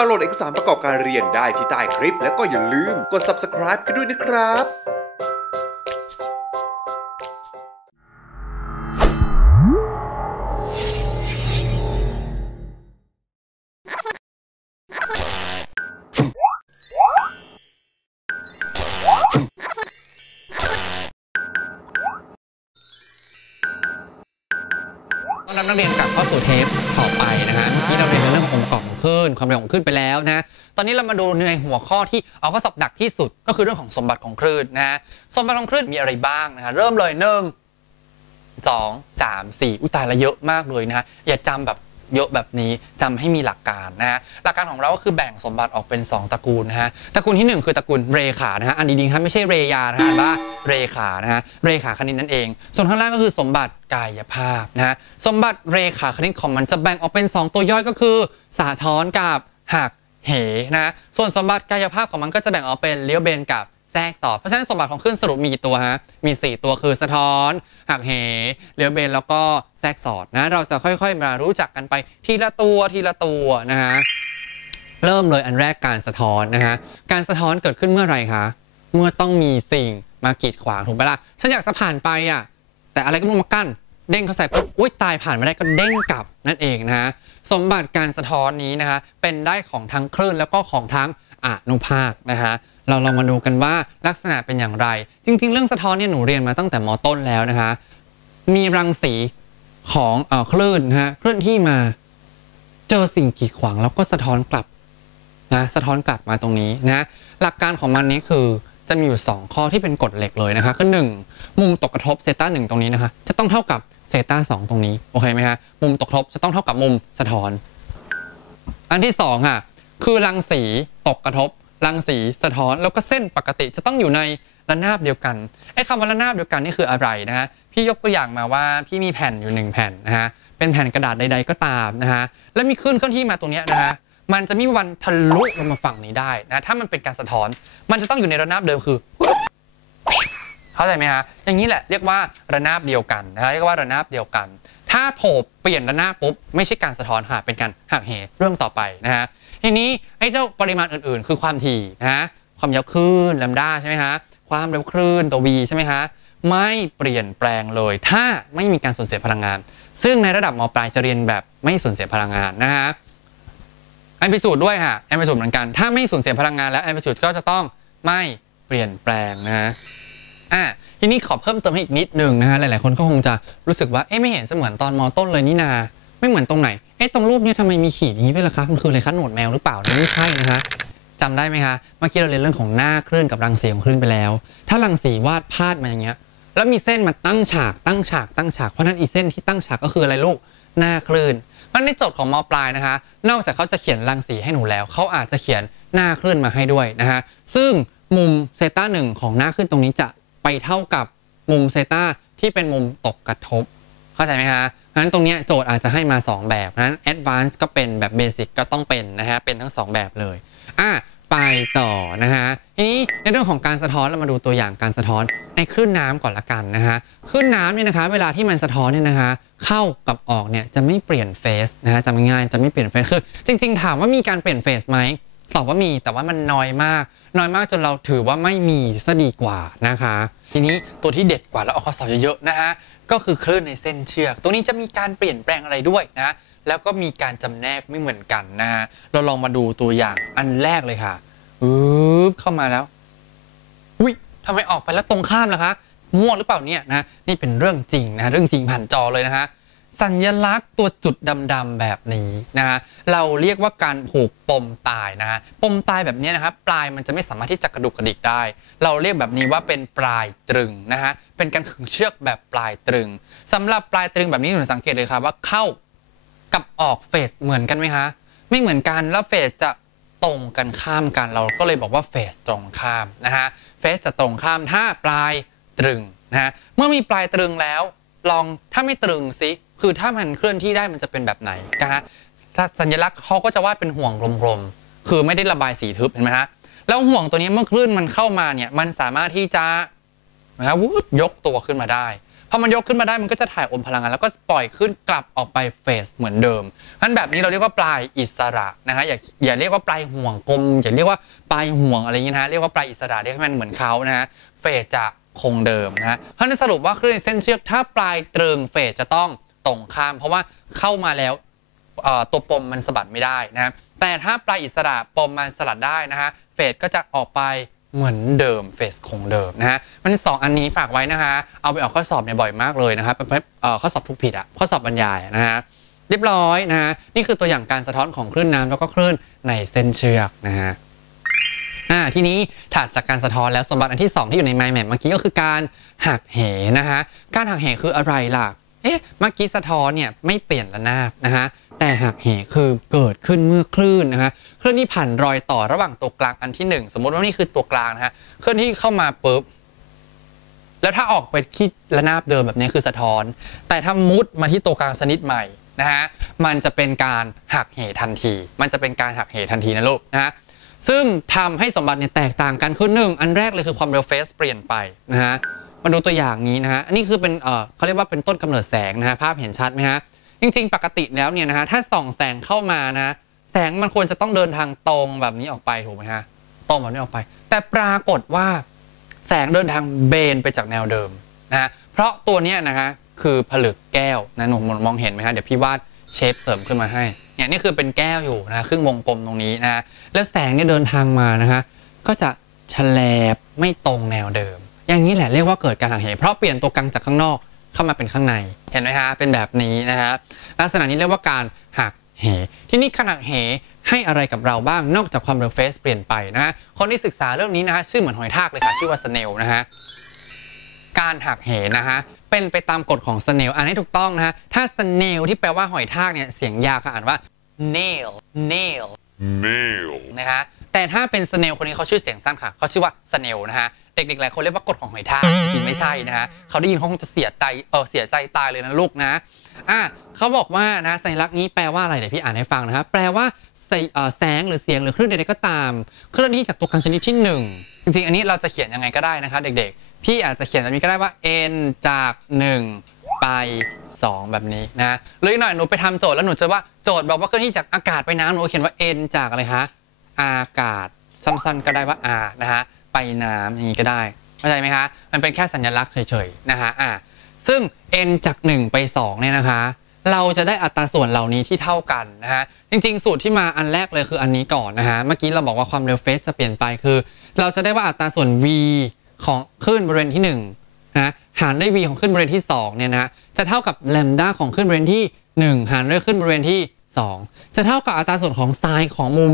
าวน์โหลดเอกสารประกอบการเรียนได้ที่ใต้คลิปและก็อย่าลืมกด Subscribe กันด้วยนะครับนักเรียนกลับเข้าสู่เทปต่อไปนะฮะที่เราเรียนเรื่องขององค์ประกอบของคลื่นความเร็วของคลื่นไปแล้วนะตอนนี้เรามาดูในหัวข้อที่เอาข้อสอบหนักที่สุดก็คือเรื่องของสมบัติของคลื่นนะฮะสมบัติของคลื่นมีอะไรบ้างนะฮะเริ่มเลย1 2 3 4อุยตายละเยอะมากเลยนะฮะอย่าจำแบบเยอะแบบนี้จำให้มีหลักการนะฮะหลักการของเราก็คือแบ่งสมบัติออกเป็น2ตระกูลนะฮะตระกูลที่1คือตระกูลเรขานะฮะอันดีๆครับไม่ใช่เรยานะฮะว่าเรขานะฮะเรขาคณิตนั่นเองส่วนข้างล่างก็คือสมบัติกายภาพนะฮะสมบัติเรขาคณิตของมันจะแบ่งออกเป็น2ตัวย่อยก็คือสาทรกับหักเหนะส่วนสมบัติกายภาพของมันก็จะแบ่งออกเป็นเลี้ยวเบนกับแทรกสอดเพราะฉะนั้นสมบัติของคลื่นสรุปมีกี่ตัวฮะมี4ตัวคือสะท้อนหักเหเลี้ยวเบนแล้วก็แทรกสอดนะเราจะค่อยๆมารู้จักกันไปทีละตัวนะฮะเริ่มเลยอันแรกการสะท้อนนะฮะการสะท้อนเกิดขึ้นเมื่อไหร่คะเมื่อต้องมีสิ่งมากีดขวางถูกไหมล่ะฉันอยากจะผ่านไปอ่ะแต่อะไรก็ไม่มากั้นเด้งเข้าใส่ปุ๊บอุ้ยตายผ่านไม่ได้ก็เด้งกลับนั่นเองนะฮะสมบัติการสะท้อนนี้นะคะเป็นได้ของทั้งคลื่นแล้วก็ของทั้งอนุภาคนะฮะเราลองมาดูกันว่าลักษณะเป็นอย่างไรจริงๆเรื่องสะท้อนเนี่ยหนูเรียนมาตั้งแต่ม.ต้นแล้วนะคะมีรังสีของคลื่นนะฮะเคลื่อนที่มาเจอสิ่งกีดขวางแล้วก็สะท้อนกลับนะสะท้อนกลับมาตรงนี้นะหลักการของมันนี้คือจะมีอยู่2ข้อที่เป็นกฎเหล็กเลยนะคะคือ1มุมตกกระทบเซต้า1ตรงนี้นะคะจะต้องเท่ากับเซต้า2ตรงนี้โอเคไหมฮะมุมตกกระทบจะต้องเท่ากับมุมสะท้อนอันที่2ค่ะคือรังสีตกกระทบรังสีสะท้อนแล้วก็เส้นปกติจะต้องอยู่ในระนาบเดียวกันไอ้คำว่าระนาบเดียวกันนี่คืออะไรนะฮะพี่ยกตัวอย่างมาว่าพี่มีแผ่นอยู่1แผ่นนะฮะเป็นแผ่นกระดาษใดๆก็ตามนะฮะแล้วมีคลื่นเคลื่อนที่มาตรงนี้นะฮะมันจะไม่มีวันทะลุลงมาฝั่งนี้ได้นะถ้ามันเป็นการสะท้อนมันจะต้องอยู่ในระนาบเดิมคือเข้าใจไหมฮะอย่างนี้แหละเรียกว่าระนาบเดียวกันนะฮะเรียกว่าระนาบเดียวกันถ้าโผล่เปลี่ยนระนาบปุ๊บไม่ใช่การสะท้อนค่ะเป็นการหักเหเรื่องต่อไปนะฮะทีนี้ไอ้เจ้าปริมาณอื่นๆคือความถี่นะฮะความยาวคลื่นแลมด้าใช่ไหมฮะความเร็วคลื่นตัว v ใช่ไหมฮะไม่เปลี่ยนแปลงเลยถ้าไม่มีการสูญเสียพลังงานซึ่งในระดับม.ปลายจะเรียนแบบไม่สูญเสียพลังงานนะฮะแอมพลิจูดด้วยค่ะแอมพลิจูดเหมือนกันถ้าไม่สูญเสียพลังงานแล้วแอมพลิจูดก็จะต้องไม่เปลี่ยนแปลงนะฮะทีนี้ขอเพิ่มเติมให้อีกนิดนึงนะฮะหลายๆคนก็คงจะรู้สึกว่าไม่เห็นเสมือนตอนม.ต้นเลยนี่นาไม่เหมือนตรงไหนตรงรูปนี้ทำไมมีขีดอย่างนี้ด้วยล่ะคะมันคืออะไรคะหนวดแมวหรือเปล่าไม่ใช่นะคะจำได้ไหมคะเมื่อกี้เราเรียนเรื่องของหน้าคลื่นกับรังสีของคลื่นไปแล้วถ้ารังสีวาดพาดมาอย่างเงี้ยแล้วมีเส้นมาตั้งฉากเพราะนั้นอีเส้นที่ตั้งฉากก็คืออะไรลูกหน้าคลื่นมันในโจทย์ของม.ปลายนะคะนอกจากเขาจะเขียนรังสีให้หนูแล้วเขาอาจจะเขียนหน้าคลื่นมาให้ด้วยนะฮะซึ่งมุมเซต้า1ของหน้าคลื่นตรงนี้จะไปเท่ากับมุมเซต้าที่เป็นมุมตกกระทบเข้าใจไหมฮะงั้นตรงนี้โจทย์อาจจะให้มา2แบบนั้น Advanced ก็เป็นแบบ Basic ก็ต้องเป็นนะฮะเป็นทั้ง2แบบเลยไปต่อนะฮะทีนี้ในเรื่องของการสะท้อนเรามาดูตัวอย่างการสะท้อนในคลื่นน้ำก่อนละกันนะฮะคลื่นน้ำเนี่ยนะคะเวลาที่มันสะท้อนเนี่ยนะคะเข้ากับออกเนี่ยจะไม่เปลี่ยนเฟสนะฮะจำง่ายๆจะไม่เปลี่ยนเฟสคือจริงๆถามว่ามีการเปลี่ยนเฟสไหมตอบว่ามีแต่ว่ามันน้อยมากจนเราถือว่าไม่มีซะดีกว่านะคะทีนี้ตัวที่เด็ดกว่าแล้วเอาข้อสอบเยอะๆนะฮะก็คือคลื่นในเส้นเชือกตัวนี้จะมีการเปลี่ยนแปลงอะไรด้วยนะแล้วก็มีการจำแนกไม่เหมือนกันนะฮะเราลองมาดูตัวอย่างอันแรกเลยค่ะเข้ามาแล้วอุ้ยทำไมออกไปแล้วตรงข้ามล่ะคะมั่วหรือเปล่าเนี่ยนะนี่เป็นเรื่องจริงนะเรื่องจริงผ่านจอเลยนะฮะสัญลักษณ์ตัวจุดดำๆแบบนี้นะฮะเราเรียกว่าการผูกปมตายนะฮะปมตายแบบนี้นะครับปลายมันจะไม่สามารถที่จะกระดุกกระดิกได้เราเรียกแบบนี้ว่าเป็นปลายตรึงนะฮะเป็นการขึงเชือกแบบปลายตรึงสำหรับปลายตรึงแบบนี้หนูสังเกตเลยครับว่าเข้ากับออกเฟสเหมือนกันไหมคะไม่เหมือนกันแล้วเฟสจะตรงกันข้ามกันเราก็เลยบอกว่าเฟสตรงข้ามนะฮะเฟสจะตรงข้ามถ้าปลายตรึงนะฮะเมื่อมีปลายตรึงแล้วลองถ้าไม่ตรึงสิคือถ้ามันเคลื่อนที่ได้มันจะเป็นแบบไหนนะฮะถ้าสัญลักษณ์เขาก็จะวาดเป็นห่วงกลมๆคือไม่ได้ระบายสีทึบเห็นไหมฮะแล้วห่วงตัวนี้เมื่อคลื่นมันเข้ามาเนี่ยมันสามารถที่จะนะฮะยกตัวขึ้นมาได้ พอมันยกขึ้นมาได้มันก็จะถ่ายอมพลังงานแล้วก็ปล่อยขึ้นกลับออกไปเฟสเหมือนเดิมงั้นแบบนี้เราเรียกว่าปลายอิสระนะฮะอย่าเรียกว่าปลายห่วงกลมอย่าเรียกว่าปลายห่วงอะไรอย่างนี้นะฮะเรียกว่าปลายอิสระเรียกให้มันเหมือนเขานะฮะเฟสจะคงเดิมนะฮะเพราะนั้นสรุปว่าคลื่นในเส้นเชือกถ้าปลายตรึงเฟสจะต้องตรงข้ามเพราะว่าเข้ามาแล้วตัวปมมันสะบัดไม่ได้นะแต่ถ้าปลายอิสระปมมันสลัดได้นะฮะเฟสก็จะออกไปเหมือนเดิมเฟสคงเดิมนะฮะมัน2อันนี้ฝากไว้นะคะเอาไปออกข้อสอบเนี่ยบ่อยมากเลยนะครับเป็นข้อสอบทุกผิดข้อสอบบรรยายนะฮะเรียบร้อยนะฮะนี่คือตัวอย่างการสะท้อนของคลื่นน้ำแล้วก็คลื่นในเส้นเชือกนะฮะทีนี้ถัดจากการสะท้อนแล้วสมบัติอันที่2ที่อยู่ใน mind map เมื่อกี้ก็คือการหักเหนะฮะการหักเหคืออะไรล่ะเมื่อกี้สะท้อนเนี่ยไม่เปลี่ยนระนาบนะฮะแต่หักเหคือเกิดขึ้นเมื่อคลื่นนะฮะคลื่นที่ผ่านรอยต่อระหว่างตัวกลางอันที่1สมมติว่านี่คือตัวกลางนะฮะคลื่นที่เข้ามาปุ๊บแล้วถ้าออกไปที่ระนาบเดิมแบบนี้คือสะท้อนแต่ถ้ามุดมาที่ตัวกลางชนิดใหม่นะฮะมันจะเป็นการหักเหทันทีนะลูกนะฮะซึ่งทำให้สมบัติเนี่ยแตกต่างกันคือ1อันแรกเลยคือความเร็วเฟสเปลี่ยนไปนะฮะมาดูตัวอย่างนี้นะฮะอันนี้คือเป็นเขาเรียกว่าเป็นต้นกำเนิดแสงนะฮะภาพเห็นชัดไหมฮะจริงๆปกติแล้วเนี่ยนะฮะถ้าส่องแสงเข้ามานะแสงมันควรจะต้องเดินทางตรงแบบนี้ออกไปถูกไหมฮะตรงแบบนี้ออกไปแต่ปรากฏว่าแสงเดินทางเบนไปจากแนวเดิมนะฮะเพราะตัวเนี้ยนะฮะคือผลึกแก้วนะหนูมองเห็นไหมฮะเดี๋ยวพี่วาดเชฟเสริมขึ้นมาให้เนี่ยนี่คือเป็นแก้วอยู่นะครึ่งวงกลมตรงนี้นะแล้วแสงเนี่ยเดินทางมานะฮะก็จะแฉลบไม่ตรงแนวเดิมอย่างนี้แหละเรียกว่าเกิดการหักเหเพราะเปลี่ยนตัวกลางจากข้างนอกเข้ามาเป็นข้างในเห็นไหมฮะเป็นแบบนี้นะฮะลักษณะนี้เรียกว่าการหักเหที่นี่การหักเหให้อะไรกับเราบ้างนอกจากความเร็วเฟสเปลี่ยนไปนะฮะคนที่ศึกษาเรื่องนี้นะฮะชื่อเหมือนหอยทากเลยค่ะชื่อว่าสเนลนะฮะการหักเหนะฮะเป็นไปตามกฎของสเนลอ่านให้ถูกต้องนะฮะถ้าสเนลที่แปลว่าหอยทากเนี่ยเสียงยาวค่ะอ่านว่า nail นะฮะแต่ถ้าเป็นสเนลคนนี้เขาชื่อเสียงสั้นค่ะเขาชื่อว่าสเนลนะฮะเด็กๆหลายคนเรียกว่ากฎของหอยทากจริงไม่ใช่นะฮะเขาได้ยินเขาคงจะเสียใจตายเลยนะลูกนะเขาบอกว่านะสัญลักษณ์นี้แปลว่าอะไรเดี๋ยวพี่อ่านให้ฟังนะครับแปลว่าแสงหรือเสียงหรือคลื่นใดๆก็ตามเคลื่อนที่จากตัวกลางชนิดที่1จริงๆอันนี้เราจะเขียนยังไงก็ได้นะคะเด็กๆพี่อาจจะเขียนแบบนี้ก็ได้ว่า n จาก1ไป2แบบนี้นะหรืออีกหน่อยหนูไปทำโจทย์แล้วหนูจะว่าโจทย์บอกว่าเคลื่อนที่จากอากาศไปน้ำหนูเขียนว่า n จากอะไรคะอากาศสั้นๆก็ได้ว่า r นะฮะไปน้ำอย่างนี้ก็ได้เข้าใจไหมคะมันเป็นแค่สัญลักษณ์เฉยๆนะฮะซึ่ง n จาก1ไป2เนี่ยนะคะเราจะได้อัตราส่วนเหล่านี้ที่เท่ากันนะฮะจริงๆสูตรที่มาอันแรกเลยคืออันนี้ก่อนนะฮะเมื่อกี้เราบอกว่าความเร็วเฟสจะเปลี่ยนไปคือเราจะได้ว่าอัตราส่วน v ของคลื่นบริเวณที่1นะหารด้วย v ของคลื่นบริเวณที่2เนี่ยนะจะเท่ากับแลมด้าของคลื่นบริเวณที่1หารด้วยคลื่นบริเวณที่2จะเท่ากับอัตราส่วนของไซน์ของมุม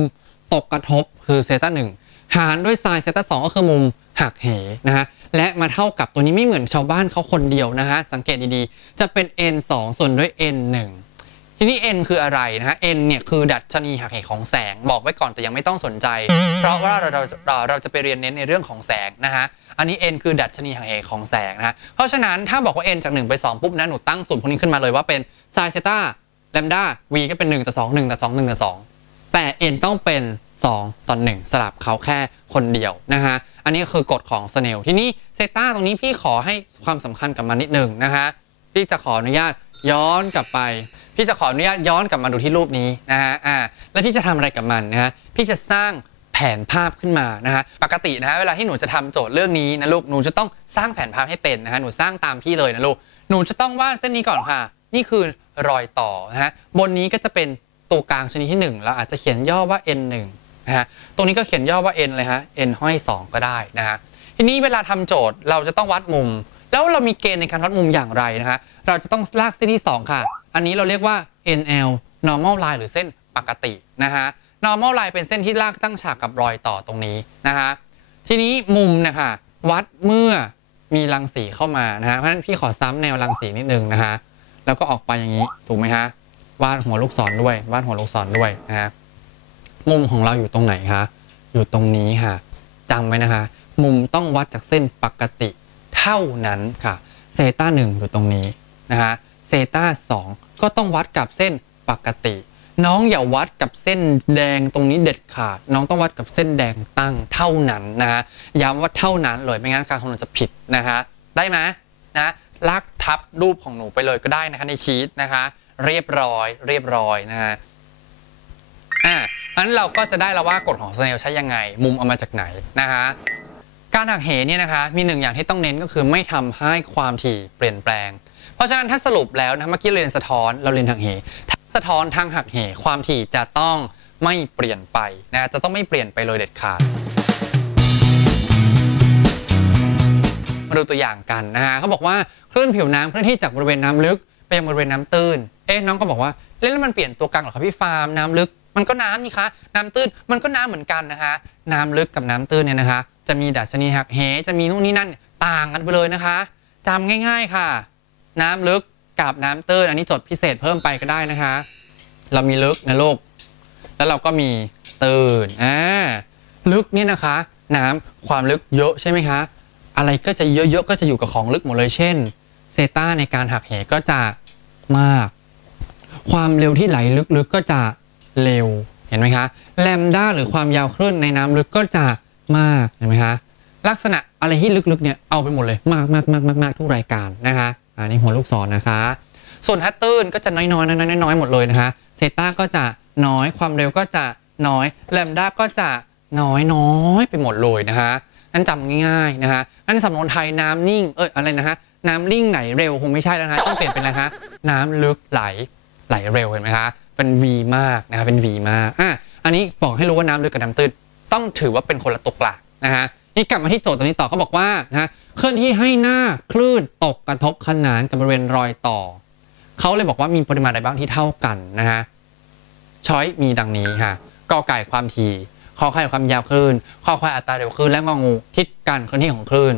ตกกระทบคือเซต้า1หารด้วยไซน์เซต้า2ก็คือมุมหักเหนะฮะและมาเท่ากับตัวนี้ไม่เหมือนชาวบ้านเขาคนเดียวนะฮะสังเกตดีๆจะเป็น n 2ส่วนด้วย n 1ทีนี้ n คืออะไรนะฮะ n เนี่ยคือดัชนีหักเหของแสงบอกไว้ก่อนแต่ยังไม่ต้องสนใจเพราะว่าเราจะไปเรียนเน้นในเรื่องของแสงนะฮะอันนี้ n คือดัชนีหักเหของแสงนะฮะเพราะฉะนั้นถ้าบอกว่า n จาก1ไป2ปุ๊บนะหนูตั้งสูตรพวกนี้ขึ้นมาเลยว่าเป็นไซน์เซต้าแลมด้า v ก็เป็น1 ต่อ 2 1 ต่อ 2 1 ต่อ 2แต่ n ต้องเป็น2 ต่อ 1สลับเขาแค่คนเดียวนะฮะอันนี้คือกฎของสเนลทีนี้เซต้าตรงนี้พี่ขอให้ความสำคัญกับมันนิดหนึ่งนะฮะพี่จะขออนุญาตย้อนกลับไปพี่จะขออนุญาตย้อนกลับมาดูที่รูปนี้นะฮะแล้วพี่จะทำอะไรกับมันนะฮะพี่จะสร้างแผนภาพขึ้นมานะฮะปกตินะฮะเวลาที่หนูจะทำโจทย์เรื่องนี้นะลูกหนูจะต้องสร้างแผนภาพให้เป็นนะฮะหนูสร้างตามพี่เลยนะลูกหนูจะต้องวาดเส้นนี้ก่อนค่ะนี่คือรอยต่อนะฮะบนนี้ก็จะเป็นตัวกลางชนิดที่1เราอาจจะเขียนย่อว่า n1นะฮะตรงนี้ก็เขียนย่อว่า n เลยฮะ n ห้อย2ก็ได้นะฮะทีนี้เวลาทำโจทย์เราจะต้องวัดมุมแล้วเรามีเกณฑ์ในการวัดมุมอย่างไรนะฮะเราจะต้องลากเส้นที่2ค่ะอันนี้เราเรียกว่า NL normal line หรือเส้นปกตินะฮะ normal line เป็นเส้นที่ลากตั้งฉากกับรอยต่อตรงนี้นะฮะทีนี้มุมนะคะวัดเมื่อมีรังสีเข้ามานะฮะเพราะฉะนั้นพี่ขอซ้ำแนวรังสีนิดนึงนะฮะแล้วก็ออกไปอย่างนี้ถูกไหมฮะวาดหัวลูกศรด้วยวาดหัวลูกศรด้วยนะฮะมุมของเราอยู่ตรงไหนคะอยู่ตรงนี้ค่ะจำไว้นะคะมุมต้องวัดจากเส้นปกติเท่านั้นค่ะเซต้า1อยู่ตรงนี้นะฮะเซต้า2ก็ต้องวัดกับเส้นปกติน้องอย่าวัดกับเส้นแดงตรงนี้เด็ดขาดน้องต้องวัดกับเส้นแดงตั้งเท่านั้นนะฮะย้ำว่าเท่านั้นเลยไม่งั้นการคำนวณจะผิดนะฮะได้ไหมนะ ลากทับรูปของหนูไปเลยก็ได้นะคะในชีตนะคะเรียบร้อยนะฮะงั้นเราก็จะได้แล้วว่ากฎของสเนลใช้ยังไงมุมเอามาจากไหนนะคะการหักเหเนี่ยนะคะมี1อย่างที่ต้องเน้นก็คือไม่ทำให้ความถี่เปลี่ยนแปลงเพราะฉะนั้นถ้าสรุปแล้วนะเมื่อกี้เรียนสะท้อนเราเรียนหักเหถ้าสะท้อนทางหักเหความถี่จะต้องไม่เปลี่ยนไปนะจะต้องไม่เปลี่ยนไปเลยเด็ดขาดมาดูตัวอย่างกันนะฮะเขาบอกว่าคลื่นผิวน้ำเคลื่อนที่จากบริเวณน้ำลึกไปยังบริเวณน้ำตื้นน้องก็บอกว่าแล้วมันเปลี่ยนตัวกลางหรอครับพี่ฟาร์มน้ำลึกมันก็น้ำนี่คะน้ำตื้นมันก็น้ำเหมือนกันนะคะน้ำลึกกับน้ำตื้นเนี่ยนะคะจะมีดัชนีหักเหจะมีนู่นนี่นั่นต่างกันไปเลยนะคะจำง่ายๆค่ะน้ำลึกกับน้ำตื้นอันนี้จดพิเศษเพิ่มไปก็ได้นะคะเรามีลึกนะลูกแล้วเราก็มีตื้นลึกเนี่ยนะคะน้ำความลึกเยอะใช่ไหมคะอะไรก็จะเยอะๆก็จะอยู่กับของลึกหมดเลยเช่นเซต้าในการหักเหก็จะมากความเร็วที่ไหลลึกๆก็จะเร็วเห็นไหมคะแลมด้าหรือความยาวคลื่นในน้ำลึกก็จะมากเห็นไหมคะลักษณะอะไรที่ลึกๆเนี่ยเอาไปหมดเลยมากทุกรายการนะคะอันนี้หัวลูกศรนะคะส่วนถ้าตื้นก็จะน้อยหมดเลยนะคะเซต้าก็จะน้อยความเร็วก็จะน้อยแลมด้าก็จะน้อยไปหมดเลยนะคะนั่นจำง่ายๆนะคะนั่นสำนวนไทยน้ำนิ่งอะไรนะคะน้ำนิ่งไหลเร็วคงไม่ใช่แล้วนะคะต้องเปลี่ยนเป็นอะไรคะน้ำลึกไหลเร็วเห็นไหมคะเป็น V มากนะคะเป็น V มากอันนี้บอกให้รู้ว่าน้ำลึกกับน้ำตื้นต้องถือว่าเป็นคนละตัวกลางนะฮะนี่กลับมาที่โจทย์ตัวนี้ต่อเขาบอกว่านะเคลื่อนที่ให้หน้าคลื่นตกกระทบขนานกับบริเวณรอยต่อเขาเลยบอกว่ามีปริมาณอะไรบ้างที่เท่ากันนะฮะช้อยมีดังนี้ค่ะกอไก่ความถี่ขอไข่ความยาวคลื่นขอควายอัตราเร็วคลื่นและงองูทิศการเคลื่อนที่ของคลื่น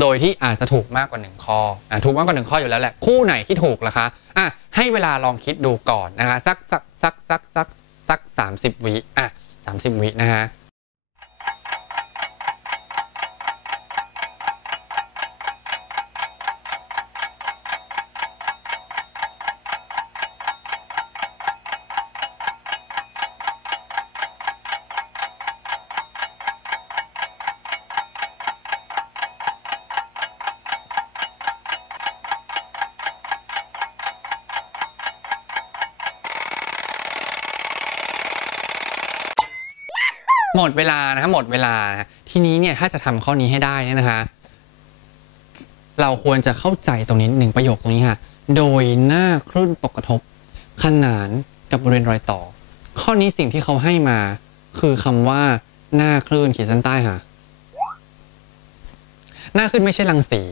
โดยที่อาจจะถูกมากกว่า1ข้อถูกมากกว่า1ข้ออยู่แล้วแหละคู่ไหนที่ถูกล่ะคะให้เวลาลองคิดดูก่อนนะคะสัก30 วิ30 วินะฮะหมดเวลานะหมดเวลาทีนี้เนี่ยถ้าจะทำข้อนี้ให้ได้เนี่ยนะคะเราควรจะเข้าใจตรงนี้1ประโยคตรงนี้ค่ะโดยหน้าคลื่นตกกระทบขนานกับบริเวณรอยต่อข้อนี้สิ่งที่เขาให้มาคือคำว่าหน้าคลื่นขีดเส้นใต้ค่ะหน้าคลื่นไม่ใช่รังสี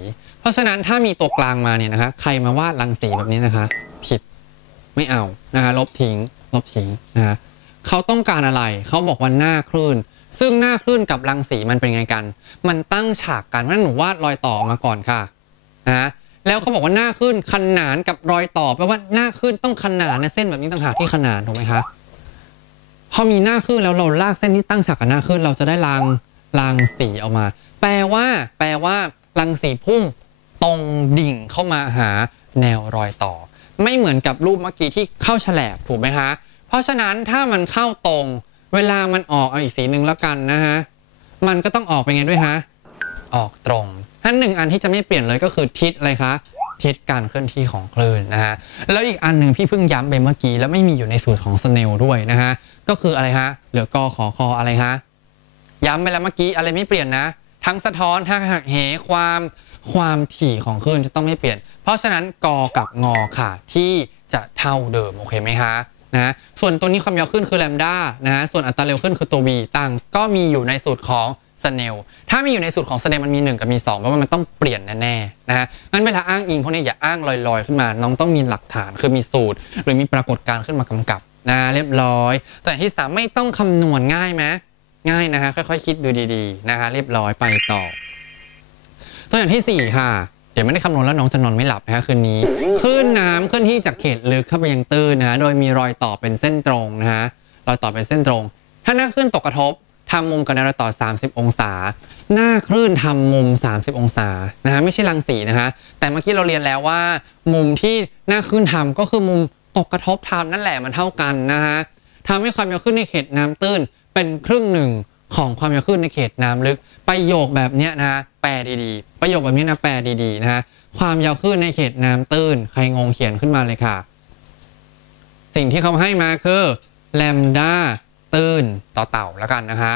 เพราะฉะนั้นถ้ามีตัวกลางมาเนี่ยนะคะใครมาวาดรังสีแบบนี้นะคะผิดไม่เอานะคะลบทิ้งนะคะเขาต้องการอะไรเขาบอกว่าหน้าคลื่นซึ่งหน้าคลื่นกับรังสีมันเป็นไงกันมันตั้งฉากกันเพราะฉะนั้นหนูวาดรอยต่อมาก่อนค่ะแล้วเขาบอกว่าหน้าคลื่นขนานกับรอยต่อแปลว่าหน้าคลื่นต้องขนานนะเส้นแบบนี้ต่างหากที่ขนานถูกไหมคะพอมีหน้าคลื่นแล้วเราลากเส้นที่ตั้งฉากกับหน้าคลื่นเราจะได้รังสีออกมาแปลว่ารังสีพุ่งตรงดิ่งเข้ามาหาแนวรอยต่อไม่เหมือนกับรูปเมื่อกี้ที่เข้าแฉลบถูกไหมคะเพราะฉะนั้นถ้ามันเข้าตรงเวลามันออกเอาอีกสีหนึ่งแล้วกันนะฮะมันก็ต้องออกไปไงด้วยฮะออกตรงท่าน1อันที่จะไม่เปลี่ยนเลยก็คือทิศอะไรคะทิศการเคลื่อนที่ของคลื่นนะฮะแล้วอีกอันหนึ่งพี่เพิ่งย้ำไปเมื่อกี้แล้วไม่มีอยู่ในสูตรของสเนลด้วยนะฮะก็คืออะไรฮะเหลือกอขอคออะไรฮะย้ำไปแล้วเมื่อกี้อะไรไม่เปลี่ยนนะทั้งสะท้อนทั้งหักเหความถี่ของคลื่นจะต้องไม่เปลี่ยนเพราะฉะนั้นกอกับงอค่ะที่จะเท่าเดิมโอเคไหมคะนะส่วนตัวนี้ความยาวขึ้นคือแลมด้านะส่วนอัตราเร็วขึ้นคือตัว v ต่างก็มีอยู่ในสูตรของสเนลถ้ามีอยู่ในสูตรของสเนลมันมี1กับมี2เพราะว่ามันต้องเปลี่ยนแน่ๆนะฮะงั้นเวลาอ้างอิงพวกนี้อย่าอ้างลอยๆขึ้นมาน้องต้องมีหลักฐานคือมีสูตรหรือมีปรากฏการณ์ขึ้นมากำกับนะเรียบร้อยแต่ที่3ไม่ต้องคำนวณง่ายไหมง่ายนะฮะค่อยๆคิดดูดีๆนะคะเรียบร้อยไปต่อตัวอย่างที่4ค่ะเดี๋ยวไม่ได้คำนวณแล้วน้องจะนอนไม่หลับนะคะคืนนี้คลื่นน้ำเคลื่อนที่จากเขตลึกเข้าไปยังตื้นนะฮะโดยมีรอยต่อเป็นเส้นตรงนะฮะรอยต่อเป็นเส้นตรงถ้าหน้าคลื่นตกกระทบทำมุมกับรอยต่อ30องศาหน้าคลื่นทำมุม30องศานะฮะไม่ใช่รังสีนะฮะแต่เมื่อกี้เราเรียนแล้วว่ามุมที่หน้าคลื่นทำก็คือมุมตกกระทบทำนั่นแหละมันเท่ากันนะฮะทำให้ความยาวคลื่นในเขตน้ำตื้นเป็นครึ่งหนึ่งของความยาวคลื่นในเขตน้ำลึกประโยคแบบนี้นะฮะแปลดีๆประโยคแบบนี้นะแปลดีๆนะฮะ ความยาวคลื่นในเขตน้ำตื้นใครงงเขียนขึ้นมาเลยค่ะสิ่งที่เขาให้มาคือแลมดาตื้นต่อเต่าแล้วกันนะคะ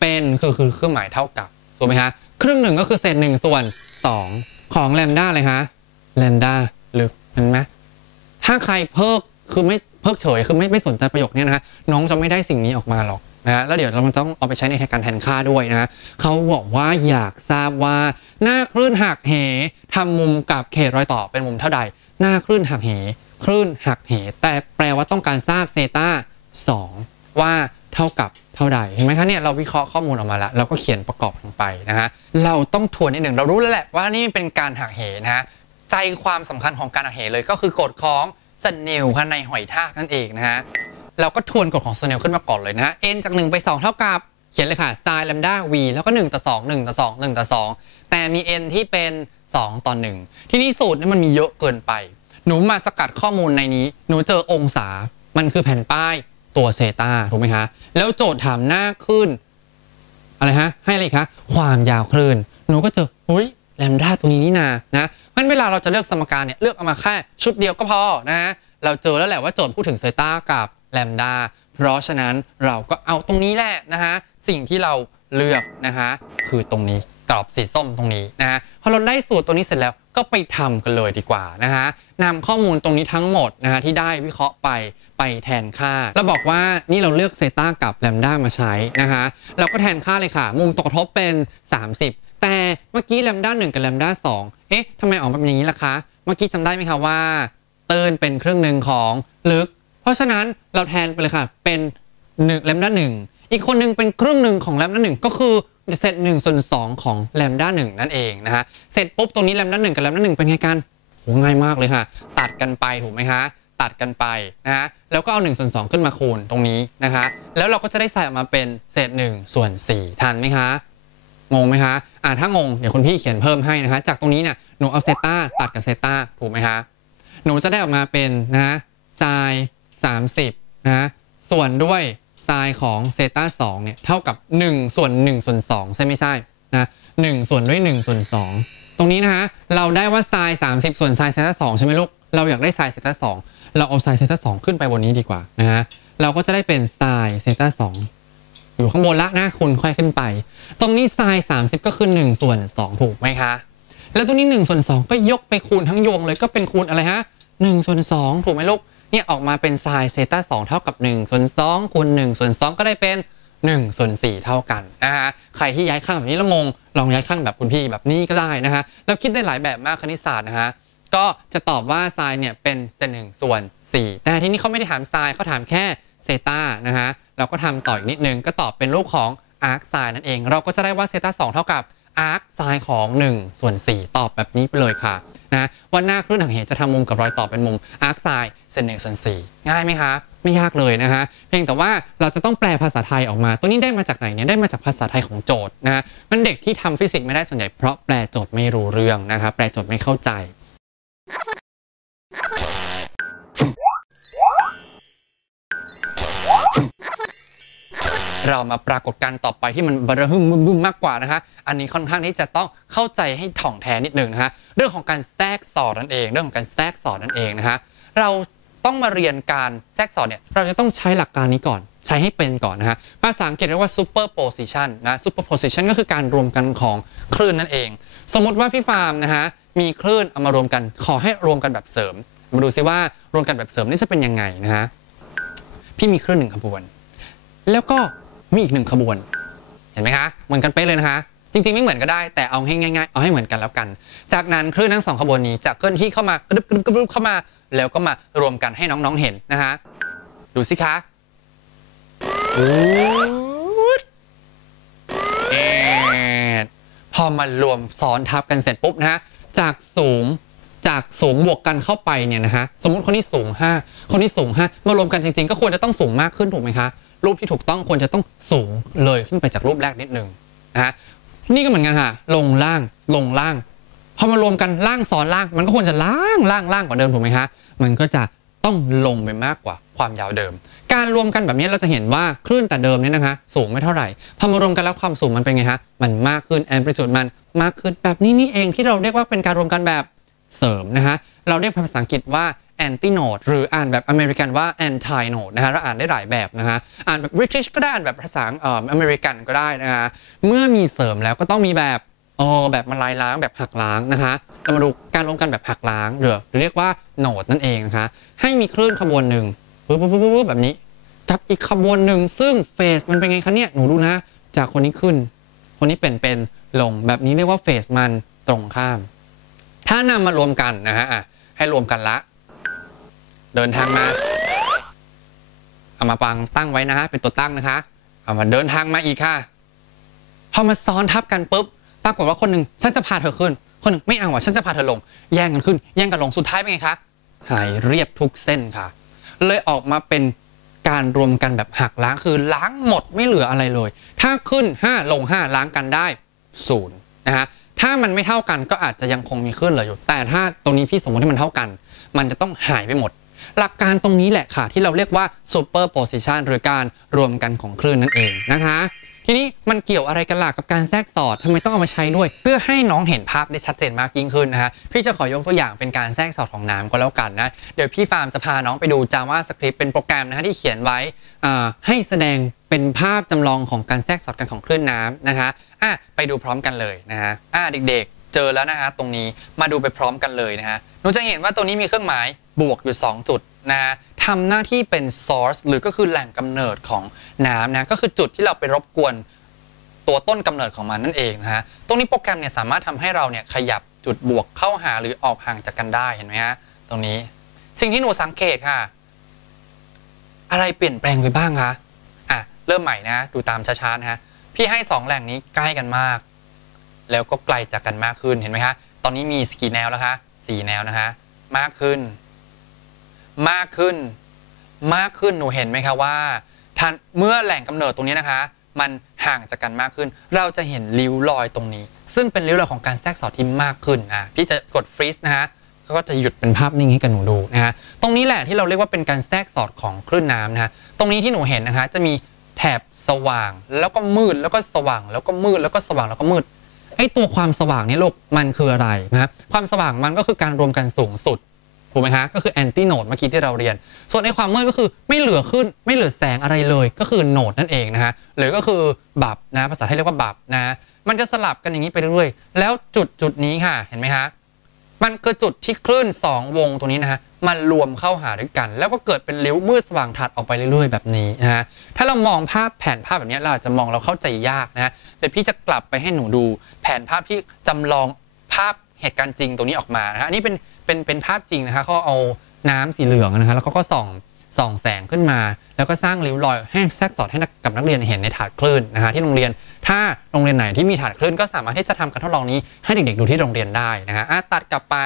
เป็นคือเครื่องหมายเท่ากับถูกไหมคะครึ่งหนึ่งก็คือเศษ1ส่วน2ของแลมดาเลยคะแลมดาลึกเห็นไหมถ้าใครเพิกคือไม่เพิกเฉยคือไม่สนใจประโยคนี้นะคะน้องจะไม่ได้สิ่งนี้ออกมาหรอกนะแล้วเดี๋ยวเราต้องเอาไปใช้ในการแทนค่าด้วยนะเขาบอกว่าอยากทราบว่าหน้าคลื่นหักเหทำมุมกับเขตรอยต่อเป็นมุมเท่าใดหน้าคลื่นหักเหคลื่นหักเหแต่แปลว่าต้องการทราบเซตา2ว่าเท่ากับเท่าใดเห็นไหมคะเนี่ยเราวิเคราะห์ข้อมูลออกมาแล้วเราก็เขียนประกอบลงไปนะฮะเราต้องทวนนิดหนึ่งเรารู้แล้วแหละว่านี่เป็นการหักเหนะฮะใจความสำคัญของการหักเหเลยก็คือกฎของสเนลค่ะในหอยทากนั่นเองนะฮะเราก็ทวนกฎของสเนลขึ้นมาก่อนเลยนะฮะ n จาก1ไป2เท่ากับเขียนเลยค่ะ sin lambda v แล้วก็1ต่อ2 1ต่อ2 1ต่อ2แต่มี n ที่เป็น2ต่อ1ที่นี่สูตรนี่มันมีเยอะเกินไปหนูมาสกัดข้อมูลในนี้หนูเจอองศามันคือแผ่นป้ายตัวเซตาถูกไหมคะแล้วโจทย์ถามหน้าคลื่นอะไรฮะให้อะไรคะความยาวคลื่นหนูก็เจอเฮ้ยแลมด้าตรงนี้นี่นานะงั้นเวลาเราจะเลือกสมการเนี่ยเลือกเอามาแค่ชุดเดียวก็พอนะฮะเราเจอแล้วแหละว่าโจทย์พูดถึงเซตากับแลมด้าเพราะฉะนั้นเราก็เอาตรงนี้แหละนะฮะสิ่งที่เราเลือกนะฮะคือตรงนี้กรอบสีส้มตรงนี้นะฮะพอเราได้สูตรตัวนี้เสร็จแล้วก็ไปทำกันเลยดีกว่านะฮะนำข้อมูลตรงนี้ทั้งหมดนะฮะที่ได้วิเคราะห์ไปแทนค่าเราบอกว่านี่เราเลือกเซตากับแลมด้ามาใช้นะคะเราก็แทนค่าเลยค่ะมุมตกกระทบเป็น30แต่เมื่อกี้แลมด้า1กับแลมด้า2เอ๊ะทำไมออกมาเป็นอย่างนี้ล่ะคะเมื่อกี้จำได้ไหมคะว่าตื้นเป็นครึ่งหนึ่งของลึกเพราะฉะนั้นเราแทนไปเลยค่ะเป็น1แลมด้า1อีกคนนึงเป็นครึ่งหนึ่งของแลมด้า1ก็คือเศษ1ส่วน2ของแลมด้า1นั่นเองนะฮะเสร็จปุ๊บตรงนี้แลมด้า1กับแลมด้า1เป็นไงกันโหง่ายมากเลยค่ะตัดกันไปถูกไหมคะตัดกันไปนะฮะแล้วก็เอา1ส่วน2ขึ้นมาคูณตรงนี้นะคะแล้วเราก็จะได้ใส่ออกมาเป็นเศษ1ส่วน4ทันไหมคะงงไหมคะถ้างงเดี๋ยวคุณพี่เขียนเพิ่มให้นะคะจากตรงนี้เนี่ยหนูเอาเซตาตัดกับเซตาถูกไหมคะหนูจะได้ออกมาเป็นนะไซน์30นะส่วนด้วยไซน์ของเซตา2เนี่ยเท่ากับ1ส่วน1ส่วน2ใช่ไม่ใช่นะ1ส่วนด้วย1ส่วน2ตรงนี้นะคะเราได้ว่าไซน์30ส่วนไซน์เซตา2ใช่ไหมลูกเราอยากได้ไซน์เซตา2เราเอาไซน์เซตา2ขึ้นไปบนนี้ดีกว่านะฮะเราก็จะได้เป็นไซน์เซตา2อยู่ข้างบนละนะคุณค่อยขึ้นไปตรงนี้ไซน์30ก็คือ1ส่วน2ถูกไหมคะแล้วตรงนี้1ส่วน2ก็ยกไปคูณทั้งยวงเลยก็เป็นคูณอะไรฮะ1ส่วน2ถูกไหมลูกเนี่ยออกมาเป็นไซน์เซตา2เท่ากับ1ส่วน2คูณ1ส่วน2ก็ได้เป็น1ส่วน4เท่ากันนะฮะใครที่ย้ายข้างแบบนี้แล้วงงลองย้ายข้างแบบคุณพี่แบบนี้ก็ได้นะฮะแล้วคิดได้หลายแบบมากคณิตศาสตร์นะฮะก็จะตอบว่าไซน์เนี่ยเป็นเศษ1ส่วน4แต่ที่นี่เขาไม่ได้ถามไซน์เขาถามแค่เซตานะฮะเราก็ทำต่ออีกนิดนึงก็ตอบเป็นรูปของอาร์คไซน์นั่นเองเราก็จะได้ว่าเซตา2เท่ากับอาร์คไซน์ของ1ส่วน4ตอบแบบนี้ไปเลยค่ะนะว่าหน้าคลื่นหักเหจะทำมุมกับรอยต่อเป็นมุมอาร์คไซน์เศษ1ส่วน4ง่ายไหมคะไม่ยากเลยนะฮะเพียงแต่ว่าเราจะต้องแปลภาษาไทยออกมาตัวนี้ได้มาจากไหนเนี่ยได้มาจากภาษาไทยของโจทย์นะฮะมันเด็กที่ทำฟิสิกส์ไม่ได้ส่วนใหญ่เพราะแปลโจทย์ไม่รู้เรื่องนะครับแปลโจทย์ไม่เข้าใจเรามาปรากฏการณ์ต่อไปที่มันบระหึ่มบึ้มมากกว่านะคะอันนี้ค่อนข้างที่จะต้องเข้าใจให้ถ่องแท้นิดนึงนะคะเรื่องของการแทรกสอดนั่นเองเรื่องของการแทรกสอดนั่นเองนะคะเราต้องมาเรียนการแทรกสอดเนี่ยเราจะต้องใช้หลักการนี้ก่อนใช้ให้เป็นก่อนนะฮะภาษาอังกฤษเรียกว่า superposition นะ superposition ก็คือการรวมกันของคลื่นนั่นเองสมมติว่าพี่ฟาร์มนะฮะมีคลื่นเอามารวมกันขอให้รวมกันแบบเสริมมาดูซิว่ารวมกันแบบเสริมนี่จะเป็นยังไงนะฮะพี่มีคลื่น1ขบวนแล้วก็มีอีก1ขบวนเห็นไหมคะเหมือนกันเป๊ะเลยนะคะจริงๆไม่เหมือนก็ได้แต่เอาให้ง่ายๆเอาให้เหมือนกันแล้วกันจากนั้นคลื่นทั้ง2ขบวนนี้จะเคลื่อนที่เข้ามากรึบเข้ามาแล้วก็มารวมกันให้น้องๆเห็นนะฮะดูสิคะพอมารวมซ้อนทับกันเสร็จปุ๊บนะฮะจากสูงบวกกันเข้าไปเนี่ยนะฮะสมมุติคนนี้สูง5คนนี้สูง5มารวมกันจริงๆก็ควรจะต้องสูงมากขึ้นถูกไหมคะรูปที่ถูกต้องควรจะต้องสูงเลยขึ้นไปจากรูปแรกนิดนึงนะฮะนี่ก็เหมือนกันค่ะลงล่างพอมารวมกันล่างซ้อนล่างมันก็ควรจะล่างกว่าเดิมถูกไหมคะมันก็จะต้องลงไปมากกว่าความยาวเดิมการรวมกันแบบนี้เราจะเห็นว่าคลื่นแต่เดิมเนี่ยนะคะสูงไม่เท่าไหร่พอมารวมกันแล้วความสูงมันเป็นไงคะมันมากขึ้นแอมพลิจูดมันมากขึ้นแบบนี้นี่เองที่เราเรียกว่าเป็นการรวมกันแบบ เสริมนะฮะเราเรียกภาษาอังกฤษว่า anti note หรืออ่านแบบอเมริกันว่า anti note นะฮะเราอ่านได้หลายแบบนะฮะอ่านแบบ British ก็ได้อ่านแบบภาษาอเมริกันก็ได้นะฮะเมื่อมีเสริมแล้วก็ต้องมีแบบแบบมาลายล้างแบบหักล้างนะคะเรามาดูการรวมกันแบบหักล้างหรือเรียกว่าโนดนั่นเองนะคะให้มีคลื่นขบวนหนึ่งปุ๊บแบบนี้กับอีกขบวนหนึ่งซึ่งเฟสมันเป็นไงคะเนี่ยหนูดูนะจากคนนี้ขึ้นคนนี้เป็นลงแบบนี้เรียกว่าเฟสมันตรงข้ามถ้านำมารวมกันนะฮะให้รวมกันละเดินทางมาเอามาตั้งไว้นะฮะเป็นตัวตั้งนะคะเอามาเดินทางมาอีกค่ะพอมาซ้อนทับกันปุ๊บปรากฏว่าคนหนึ่งฉันจะพาเธอขึ้นคนหนึ่งไม่เอาฉันจะพาเธอลงแย่งกันขึ้นแย่งกันลงสุดท้ายเป็นไงคะหายเรียบทุกเส้นค่ะเลยออกมาเป็นการรวมกันแบบหักล้างคือล้างหมดไม่เหลืออะไรเลยถ้าขึ้น5ลง5ล้างกันได้0นะฮะถ้ามันไม่เท่ากันก็อาจจะยังคงมีขึ้นเหลืออยู่แต่ถ้าตรงนี้พี่สมมติให้มันเท่ากันมันจะต้องหายไปหมดหลักการตรงนี้แหละค่ะที่เราเรียกว่า superposition หรือการรวมกันของคลื่นนั่นเองนะคะทีนี้มันเกี่ยวอะไรกันล่ะกับการแทรกสอดทำไมต้องเอามาใช้ด้วยเพื่อให้น้องเห็นภาพได้ชัดเจนมากยิ่งขึ้นนะฮะพี่จะขอยกตัวอย่างเป็นการแทรกสอดของน้ำก็แล้วกันนะเดี๋ยวพี่ฟาร์มจะพาน้องไปดู JavaScript เป็นโปรแกรมนะฮะที่เขียนไว้ให้แสดงเป็นภาพจำลองของการแทรกสอดกันของคลื่นน้ำนะคะไปดูพร้อมกันเลยนะฮะเด็กๆเจอแล้วนะฮะตรงนี้มาดูไปพร้อมกันเลยนะฮะหนูจะเห็นว่าตรงนี้มีเครื่องหมายบวกอยู่2จุดนะทำหน้าที่เป็น source หรือก็คือแหล่งกำเนิดของน้ำนะก็คือจุดที่เราไปรบกวนตัวต้นกำเนิดของมันนั่นเองนะฮะตรงนี้โปรแกรมเนี่ยสามารถทำให้เราเนี่ยขยับจุดบวกเข้าหาหรือออกห่างจากกันได้เห็นไหมฮะตรงนี้สิ่งที่หนูสังเกตค่ะอะไรเปลี่ยนแปลงไปบ้างคะเริ่มใหม่นะดูตามช้าๆนะฮะพี่ให้2แหล่งนี้ใกล้กันมากแล้วก็ไกลจากกันมากขึ้นเห็นไหมคะตอนนี้มีกี่แนวแล้วคะ4แนวนะคะมากขึ้นหนูเห็นไหมคะว่าเมื่อแหล่งกำเนิดตรงนี้นะคะมันห่างจากกันมากขึ้นเราจะเห็นริ้วรอยตรงนี้ซึ่งเป็นริ้วรอยของการแทรกสอดที่มากขึ้นพี่จะกดฟรีซนะฮะก็จะหยุดเป็นภาพนิ่งให้กับหนูดูนะฮะตรงนี้แหละที่เราเรียกว่าเป็นการแทรกสอดของคลื่นน้ำนะฮะตรงนี้ที่หนูเห็นนะคะจะมีแถบสว่างแล้วก็มืดแล้วก็สว่างแล้วก็มืดแล้วก็สว่างแล้วก็มืดไอ้ตัวความสว่างนี้ลูกมันคืออะไรนะความสว่างมันก็คือการรวมกันสูงสุดถูกไหมฮะก็คือแอนตี้โนดเมื่อกี้ที่เราเรียนส่วนในความมืดก็คือไม่เหลือขึ้นไม่เหลือแสงอะไรเลยก็คือโนดนั่นเองนะฮะหรือก็คือบับนะภาษาไทยเรียกว่าบับนะมันจะสลับกันอย่างนี้ไปเรื่อยๆแล้วจุดนี้ค่ะเห็นไหมฮะมันคือจุดที่คลื่น2วงตรงนี้นะฮะมันรวมเข้าหาด้วยกันแล้วก็เกิดเป็นริ้วมืดสว่างถัดออกไปเรื่อยๆแบบนี้นะฮะถ้าเรามองภาพแผนภาพแบบนี้เราอาจจะมองเราเข้าใจยากนะฮะเดี๋ยวพี่จะกลับไปให้หนูดูแผนภาพที่จำลองภาพเหตุการณ์จริงตรงนี้ออกมานะฮะอันนี้เป็นภาพจริงนะคะเขาเอาน้ำสีเหลืองนะคะแล้วก็ส่องแสงขึ้นมาแล้วก็สร้างริ้วรอยให้แทรกสอดให้กับนักเรียนเห็นในถาดคลื่นนะฮะที่โรงเรียนถ้าโรงเรียนไหนที่มีถาดคลื่นก็สามารถที่จะทำการทดลองนี้ให้เด็กๆดูที่โรงเรียนได้นะฮะตัดกลับไป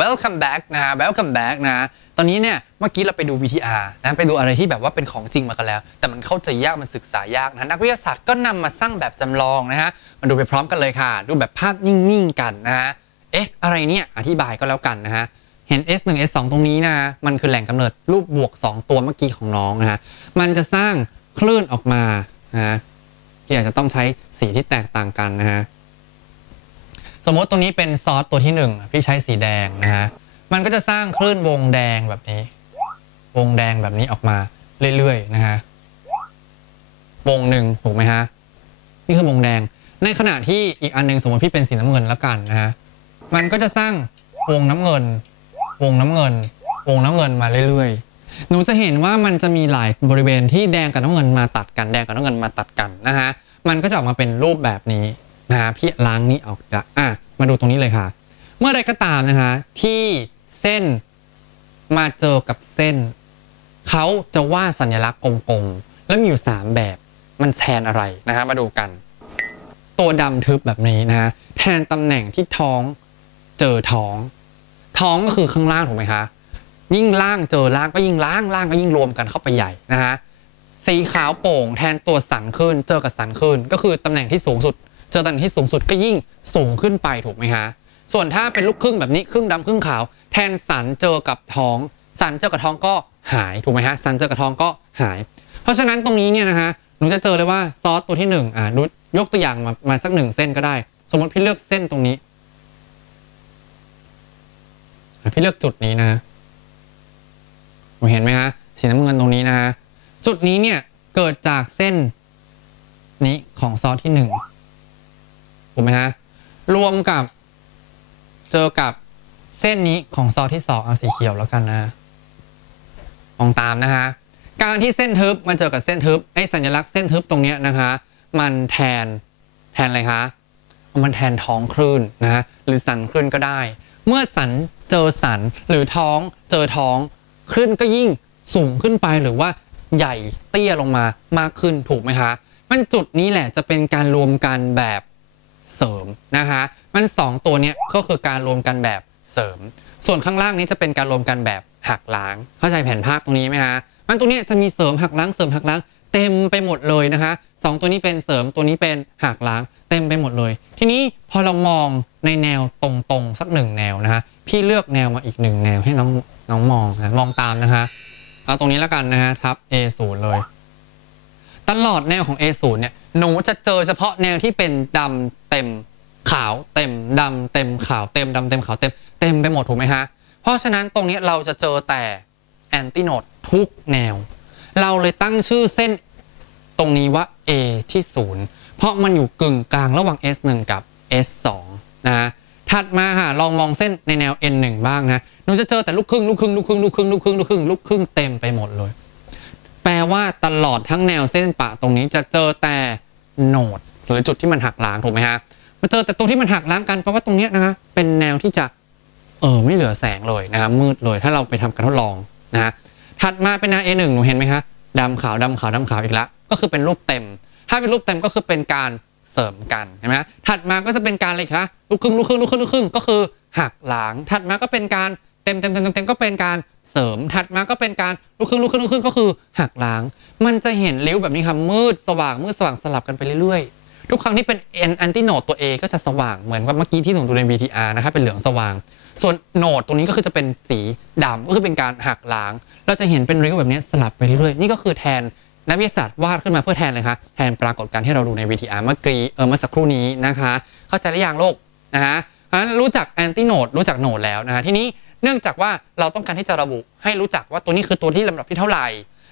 welcome back นะฮะ welcome back นะตอนนี้เนี่ยเมื่อกี้เราไปดู VTR นะไปดูอะไรที่แบบว่าเป็นของจริงมากันแล้วแต่มันเข้าใจยากมันศึกษายากนะนักวิทยาศาสตร์ก็นำมาสร้างแบบจำลองนะฮะมาดูไปพร้อมกันเลยค่ะดูแบบภาพนิ่งๆกันนะฮะอะไรเนี่ยอธิบายก็แล้วกันนะฮะเห็น S1 S2 ตรงนี้นะมันคือแหล่งกำเนิดรูปบวก2ตัวเมื่อกี้ของน้องนะฮะมันจะสร้างคลื่นออกมานะฮะที่อาจจะต้องใช้สีที่แตกต่างกันนะฮะสมมติตรงนี้เป็นซอสตัวที่1พี่ใช้สีแดงนะฮะมันก็จะสร้างคลื่นวงแดงแบบนี้วงแดงแบบนี้ออกมาเรื่อยๆนะฮะวงหนึ่งถูกไหมฮะนี่คือวงแดงในขณะที่อีกอันนึงสมมติพี่เป็นสีน้ำเงินแล้วกันนะฮะมันก็จะสร้างวงน้ำเงินมาเรื่อยๆหนูจะเห็นว่ามันจะมีหลายบริเวณที่แดงกับน้ำเงินมาตัดกันแดงกับน้ำเงินมาตัดกันนะฮะมันก็จะออกมาเป็นรูปแบบนี้นะฮะพี่ล้างนี้ออกจากมาดูตรงนี้เลยค่ะเมื่อใดก็ตามนะคะที่เส้นมาเจอกับเส้นเขาจะวาดสัญลักษณ์กลมๆแล้วมีอยู่3แบบมันแทนอะไรนะฮะมาดูกันตัวดำทึบแบบนี้นะฮะแทนตำแหน่งที่ท้องเจอท้องก็คือข้างล่างถูกไหมคะยิ่งล่างเจอล่างก็ยิ่งล่างก็ยิ่งรวมกันเข้าไปใหญ่นะฮะสีขาวโป่งแทนตัวสันขึ้นเจอกับสันขึ้นก็คือตำแหน่งที่สูงสุดเจอตำแหน่งที่สูงสุดก็ยิ่งสูงขึ้นไปถูกไหมฮะส่วนถ้าเป็นลูกครึ่งแบบนี้ครึ่งดำครึ่งขาวแทนสันเจอกับท้องสันเจอกับท้องก็หายถูกไหมฮะสันเจอกับท้องก็หายเพราะฉะนั้นตรงนี้เนี่ยนะคะหนูจะเจอเลยว่าซอสตัวที่1ดูยกตัวอย่างมาสัก1เส้นก็ได้สมมติพี่เลือกเส้นตรงนี้ พี่เลือกจุดนี้นะเห็นไหมฮะสีน้ำเงินตรงนี้นะจุดนี้เนี่ยเกิดจากเส้นนี้ของซอสที่1ถูกไหมฮะรวมกับเจอกับเส้นนี้ของซอสที่2เอาสีเขียวแล้วกันนะมองตามนะคะการที่เส้นทึบมันเจอกับเส้นทึบไอ้สัญลักษณ์เส้นทึบตรงนี้นะคะมันแทนอะไรคะมันแทนท้องคลื่นนะฮะหรือสันคลื่นก็ได้เมื่อสันเจอสันหรือท้องเจอท้องคลื่นก็ยิ่งสูงขึ้นไปหรือว่าใหญ่เตี้ยลงมามากขึ้นถูกไหมคะมันจุดนี้แหละจะเป็นการรวมกันแบบเสริมนะคะมัน2ตัวนี้ก็คือการรวมกันแบบเสริมส่วนข้างล่างนี้จะเป็นการรวมกันแบบหักล้างเข้าใจแผนภาพตรงนี้ไหมคะมันตรงนี้จะมีเสริมหักล้างเสริมหักล้างเต็มไปหมดเลยนะคะ2ตัวนี้เป็นเสริมตัวนี้เป็นหักล้างเต็มไปหมดเลยทีนี้พอเรามองในแนวตรงๆสัก1แนวนะคะพี่เลือกแนวมาอีก1แนวให้น้องมองนะมองตามนะคะเอาตรงนี้แล้วกันนะฮะทับ A0 เลยตลอดแนวของ A0 เนี่ยหนูจะเจอเฉพาะแนวที่เป็นดำเต็มขาวเต็มดำเต็มขาวเต็มดำเต็มขาวเต็มไปหมดถูกไหมฮะเพราะฉะนั้นตรงนี้เราจะเจอแต่แอนติโนดทุกแนวเราเลยตั้งชื่อเส้นตรงนี้ว่า A ที่0เพราะมันอยู่กึ่งกลางระหว่าง S1 กับ S2 นะถัดมาค่ะลองมองเส้นในแนว N1 บ้างนะหนูจะเจอแต่ลูกครึ่งเต็มไปหมดเลยแปลว่าตลอดทั้งแนวเส้นปะตรงนี้จะเจอแต่โหนดหรือจุดที่มันหักล้างถูกไหมฮะมาเจอแต่ตรงที่มันหักล้างกันเพราะว่าตรงนี้นะคะเป็นแนวที่จะไม่เหลือแสงเลยนะครับมืดเลยถ้าเราไปทำการทดลองนะฮะถัดมาเป็นแนว A1 หนูเห็นไหมคะดำขาวอีกแล้วก็คือเป็นรูปเต็มถ้าเป็นรูปเต็มก็คือเป็นการเสริมกันเห็นไหมถัดมาก็จะเป็นการอะไรคะลูกครึ่งก็คือหักล้างถัดมาก็เป็นการเต็มก็เป็นการเสริมถัดมาก็เป็นการลูกครึ่งก็คือหักล้างมันจะเห็นริ้วแบบนี้ค่ะมืดสว่างสลับกันไปเรื่อยๆทุกครั้งที่เป็นแอนติโนดตัว A ก็จะสว่างเหมือนกับเมื่อกี้ที่หนูดูใน VTR นะครับเป็นเหลืองสว่างส่วนโหนดตรงนี้ก็คือจะเป็นสีดำก็คือเป็นการหักล้างเราจะเห็นเป็นริ้วแบบนี้สลับไปเรื่อยๆนี่ก็คือแทนนักวิทยาศาสตร์วาดขึ้นมาเพื่อแทนเลยคะแทนปรากฏการณ์ที่เราดูใน VTR เมื่อสักครู่นี้นะคะเข้าใจหรือยังโลกนะฮะเพราะฉะนั้นรู้จักแอนติโนดรู้จักโหนดแล้วนะฮะทีนี้เนื่องจากว่าเราต้องการที่จะระบุให้รู้จักว่าตัวนี้คือตัวที่ลำดับที่เท่าไหร่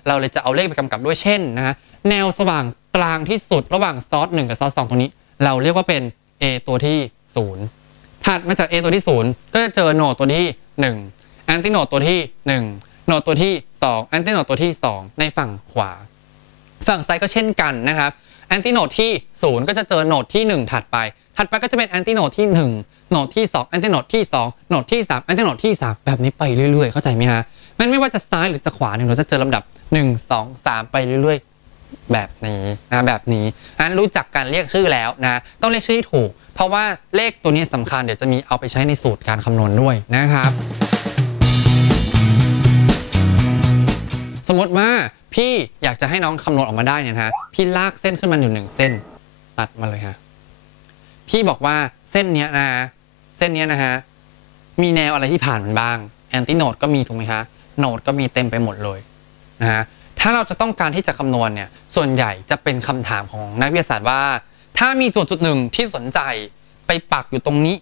เราเลยจะเอาเลขไปกำกับด้วยเช่นนะฮะแนวสว่างกลางที่สุดระหว่างซอส1กับซอส2ตรงนี้เราเรียกว่าเป็น A ตัวที่0ถัดมาจาก A ตัวที่0ก็จะเจอโหนดตัวที่1แอนติโนดตัวที่1โหนดตัวที่2แอนติโนดตัวที่2ในฝั่งขวาฝั่งซ้ายก็เช่นกันนะครับแอนติโนดที่0ก็จะเจอโหนดที่1ถัดไปก็จะเป็นแอนติโนดที่1โหนดที่2แอนติโนดที่2โหนดที่3แอนติโนดที่3แบบนี้ไปเรื่อยๆเข้าใจไหมฮะมันไม่ว่าจะซ้ายหรือจะขวาเนี่ยเราจะเจอลำดับ1 2 3ไปเรื่อยๆแบบนี้นะแบบนี้งั้นรู้จักการเรียกชื่อแล้วนะต้องเรียกชื่อให้ถูกเพราะว่าเลขตัวนี้สำคัญเดี๋ยวจะมีเอาไปใช้ในสูตรการคำนวณด้วยนะครับสมมติว่าพี่อยากจะให้น้องคำนวณออกมาได้เนี่ยนะพี่ลากเส้นขึ้นมาอยู่1เส้นตัดมาเลยฮะพี่บอกว่าเส้นนี้นะฮะเส้นนี้นะฮะมีแนวอะไรที่ผ่านมันบ้างแอนติโนดก็มีถูกไหมคะโนดก็มีเต็มไปหมดเลยนะฮะถ้าเราจะต้องการที่จะคำนวณเนี่ยส่วนใหญ่จะเป็นคำถามของนักวิทยาศาสตร์ว่าถ้ามีจุดหนึ่งที่สนใจไปปักอยู่ตรงนี้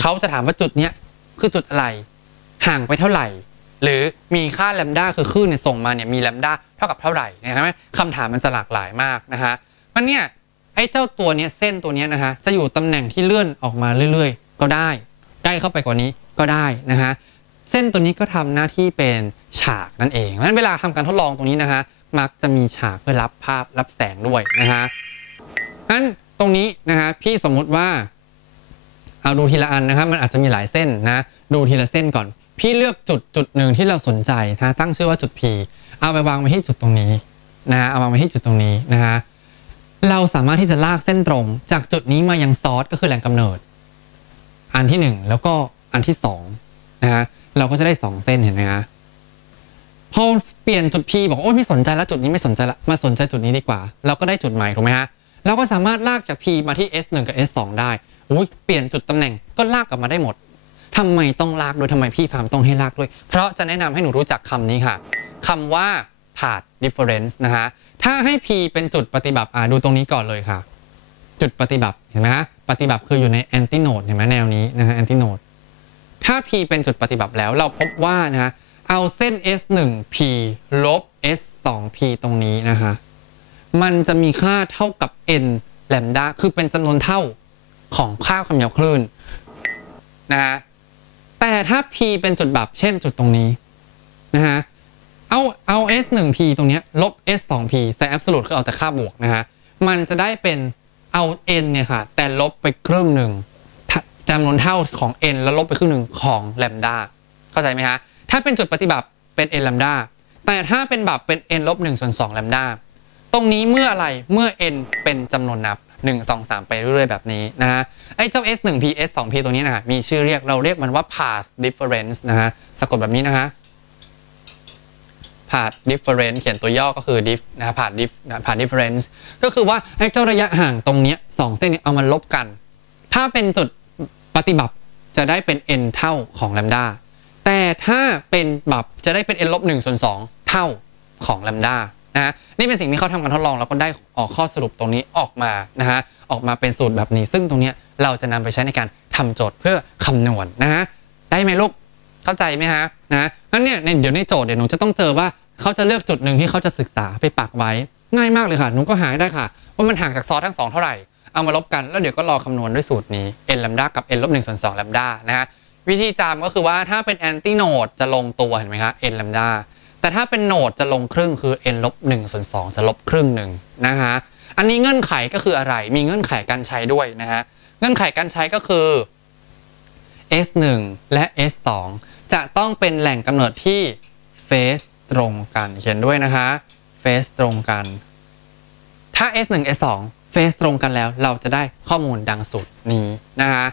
เขาจะถามว่าจุดเนี้ยคือจุดอะไรห่างไปเท่าไหร่หรือมีค่าแลมด้าคือคลื่นเนี่ยส่งมาเนี่ยมีแลมด้าเท่ากับเท่าไหร่นะครับคำถามมันจะหลากหลายมากนะฮะมันเนี่ยไอ้เจ้าตัวนี้เส้นตัวนี้นะฮะจะอยู่ตำแหน่งที่เลื่อนออกมาเรื่อยๆก็ได้ใกล้เข้าไปกว่านี้ก็ได้นะฮะเส้นตัวนี้ก็ทำหน้าที่เป็นฉากนั่นเองเพราะฉะนั้นเวลาทำการทดลองตรงนี้นะฮะมักจะมีฉากเพื่อรับภาพรับแสงด้วยนะฮะงั้นตรงนี้นะฮะพี่สมมุติว่าเอาดูทีละอันนะครับมันอาจจะมีหลายเส้นนะดูทีละเส้นก่อนพี่เลือกจุดหนึ่งที่เราสนใจนะตั้งชื่อว่าจุด P เอาไปวางไว้ที่จุดตรงนี้นะฮะเอาวางไว้ที่จุดตรงนี้นะฮะเราสามารถที่จะลากเส้นตรงจากจุดนี้มายังซอสก็คือแหล่งกำเนิดอันที่1แล้วก็อันที่2นะฮะเราก็จะได้2เส้นเห็นไหมฮะพอเปลี่ยนจุด P บอกโอ้ยไม่สนใจแล้วจุดนี้ไม่สนใจละมาสนใจจุดนี้ดีกว่าเราก็ได้จุดใหม่ถูกไหมฮะเราก็สามารถลากจาก P มาที่ S1 กับ S2 ได้โอ้ยเปลี่ยนจุดตำแหน่งก็ลากกลับมาได้หมดทำไมต้องลากด้วยทำไมพี่ฟาร์มต้องให้ลากด้วยเพราะจะแนะนำให้หนูรู้จักคำนี้ค่ะคำว่า path difference นะฮะถ้าให้ P เป็นจุดปฏิบัติดูตรงนี้ก่อนเลยค่ะจุดปฏิบัติเห็นไหมฮะปฏิบัติคืออยู่ใน antinode เห็นไหมแนวนี้นะฮะ antinode ถ้า p เป็นจุดปฏิบัติแล้วเราพบว่านะเอาเส้น s1p ลบ s2p ตรงนี้นะคะมันจะมีค่าเท่ากับ n แลมดาคือเป็นจำนวนเท่าของค่าความยาวคลื่นนะฮะแต่ถ้า p เป็นจุดดับเช่นจุดตรงนี้นะฮะเอา s1p ตรงนี้ลบ s2p ใส่ absolute คือเอาแต่ค่าบวกนะฮะมันจะได้เป็นเอา n เนี่ยค่ะแต่ลบไปครึ่งหนึ่งจำนวนเท่าของ n แล้วลบไปครึ่งหนึ่งของแลมดาเข้าใจไหมฮะถ้าเป็นจุดปฏิบัติเป็น n แลมดาแต่ถ้าเป็นแบบเป็น n ลบ1 ส่วน 2 แลมดาตรงนี้เมื่ออะไรเมื่อ n เป็นจำนวนนับ1 2 3ไปเรื่อยๆแบบนี้นะฮะไอ้เจ้า s1p s2p ตัวนี้นะฮะมีชื่อเรียกเราเรียกมันว่า path difference นะฮะสะกดแบบนี้นะฮะ path difference เขียนตัวย่อก็คือ diff นะฮะ path difference ก็คือว่าไอ้เจ้าระยะห่างตรงนี้2เส้นนี้เอามาลบกันถ้าเป็นจุดปฏิบัติจะได้เป็น n เท่าของแลมดาแต่ถ้าเป็นแบบจะได้เป็น n ลบ1 ส่วน 2เท่าของแลมดานะฮะนี่เป็นสิ่งที่เขาทำการทดลองแล้วก็ได้ออกข้อสรุปตรงนี้ออกมานะฮะออกมาเป็นสูตรแบบนี้ซึ่งตรงนี้เราจะนำไปใช้ในการทำโจทย์เพื่อคำนวณนะฮะได้ไหมลูกเข้าใจไหมฮะนะงั้นเนี่ยเดี๋ยวในโจทย์เดี๋ยวหนูจะต้องเจอว่าเขาจะเลือกจุดหนึ่งที่เขาจะศึกษาไปปักไว้ง่ายมากเลยค่ะหนูก็หาได้ค่ะว่ามันห่างจากซอสทั้ง2เท่าไหร่เอามาลบกันแล้วเดี๋ยวก็รอคำนวณด้วยสูตรนี้ n แลมดากับ n ลบ1 ส่วน 2 แลมดานะฮะวิธีจำก็คือว่าถ้าเป็นแอนตี้โนดจะลงตัวเห็นไหมคะ n แลมดาแต่ถ้าเป็นโนดจะลงครึ่งคือ n ลบ1 ส่วน 2จะลบครึ่งหนึ่งนะฮะอันนี้เงื่อนไขก็คืออะไรมีเงื่อนไขการใช้ด้วยนะฮะเงื่อนไขการใช้ก็คือ s1 และ s2 จะต้องเป็นแหล่งกำเนิดที่เฟสตรงกันเขียนด้วยนะคะเฟสตรงกันถ้า s1 s2 เฟสตรงกันแล้วเราจะได้ข้อมูลดังสุดนี้นะฮะ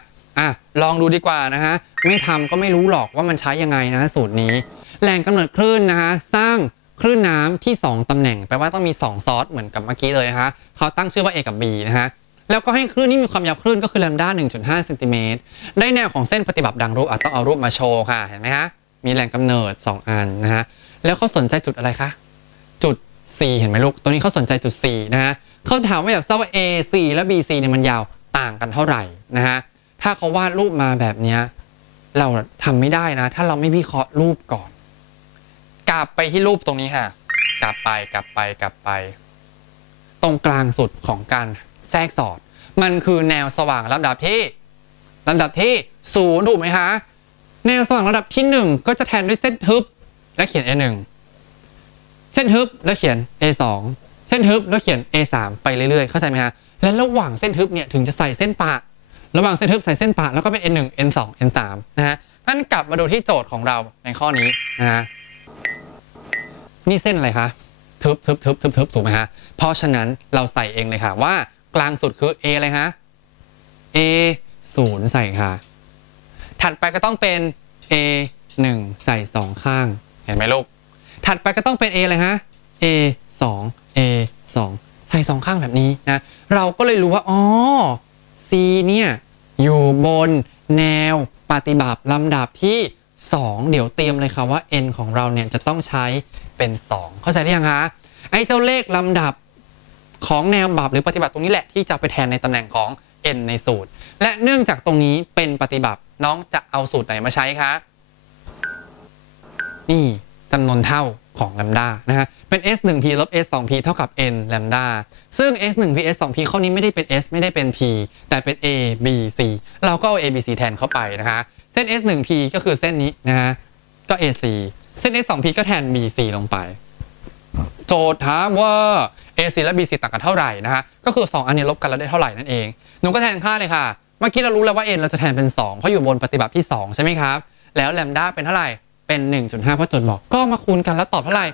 ลองดูดีกว่านะฮะไม่ทำก็ไม่รู้หรอกว่ามันใช้ยังไงนะสูตรนี้แหล่งกำเนิดคลื่นนะฮะสร้างคลื่นน้ำที่2ตำแหน่งแปลว่าต้องมี2ซอสเหมือนกับเมื่อกี้เลยนะคะเขาตั้งชื่อว่า A กับ B นะฮะแล้วก็ให้คลื่นนี้มีความยาวคลื่นก็คือแลมดา 1.5 เซนติเมตรได้แนวของเส้นปฏิบัติดังรูปต้องเอารูปมาโชว์ค่ะเห็นไหมฮะมีแหล่งกำเนิด2อันนะฮะแล้วเขาสนใจจุดอะไรคะจุด C เห็นไหมลูกตัวนี้เขาสนใจจุด C นะฮะเขาถามว่าอยากทราบว่า AC และ BC เนี่ยมันยาวต่างกันเท่าไหร่นะฮะถ้าเขาวาดรูปมาแบบนี้เราทำไม่ได้นะถ้าเราไม่วิเคราะห์รูปก่อนกลับไปที่รูปตรงนี้ค่ะกลับไปตรงกลางสุดของการแทรกสอดมันคือแนวสว่างลำดับที่0ถูกไหมคะแนวสว่างลำดับที่1ก็จะแทนด้วยเส้นทึบและเขียน A1 เส้นทึบแล้วเขียน A2 เส้นทึบแล้วเขียน A3 ไปเรื่อยๆเข้าใจไหมฮะและระหว่างเส้นทึบเนี่ยถึงจะใส่เส้นปะระหว่างเส้นทึบใส่เส้นปะแล้วก็เป็น N1 N2 N3 นะฮะงั้นกลับมาดูที่โจทย์ของเราในข้อนี้นะฮะนี่เส้นอะไรคะทึบถูกไหมฮะเพราะฉะนั้นเราใส่เองเลยค่ะว่ากลางสุดคือ A อะไรฮะ A0 ใส่ค่ะถัดไปก็ต้องเป็น A1 ใส่2ข้างเห็นไหมลูกถัดไปก็ต้องเป็น A อะไรฮะ A2 A2 ใส่2ข้างแบบนี้นะเราก็เลยรู้ว่าอ๋อ C เนี่ยอยู่บนแนวปฏิบัติลำดับที่2เดี๋ยวเตรียมเลยค่ะว่า n ของเราเนี่ยจะต้องใช้เป็น2เข้าใจหรือยังคะไอ้เจ้าเลขลำดับของแนวบับหรือปฏิบัติตรงนี้แหละที่จะไปแทนในตำแหน่งของ n ในสูตรและเนื่องจากตรงนี้เป็นปฏิบัติน้องจะเอาสูตรไหนมาใช้คะนี่จำนวนเท่าของแลมดานะฮะเป็น s1p ลบ s2p เท่ากับ n แลมดาซึ่ง s1p s2p ข้อนี้ไม่ได้เป็น s ไม่ได้เป็น p แต่เป็น a b c เราก็เอา a b c แทนเข้าไปนะคะเส้น s1p ก็คือเส้นนี้นะฮะก็ ac เส้น s2p ก็แทน bc ลงไปโจทย์ถามว่า ac และ bc ต่างกันเท่าไหร่นะฮะก็คือ2อันนี้ลบกันแล้วได้เท่าไหร่นั่นเองหนูก็แทนค่าเลยค่ะเมื่อกี้เรารู้แล้วว่า n เราจะแทนเป็น2เพราะอยู่บนปฏิบัติที่2ใช่ไหมครับแล้วแลมดาเป็นเท่าไหร่เป็น 1.5 เพราะโจทย์บอกก็มาคูณกันแล้วตอบเท่าไหร่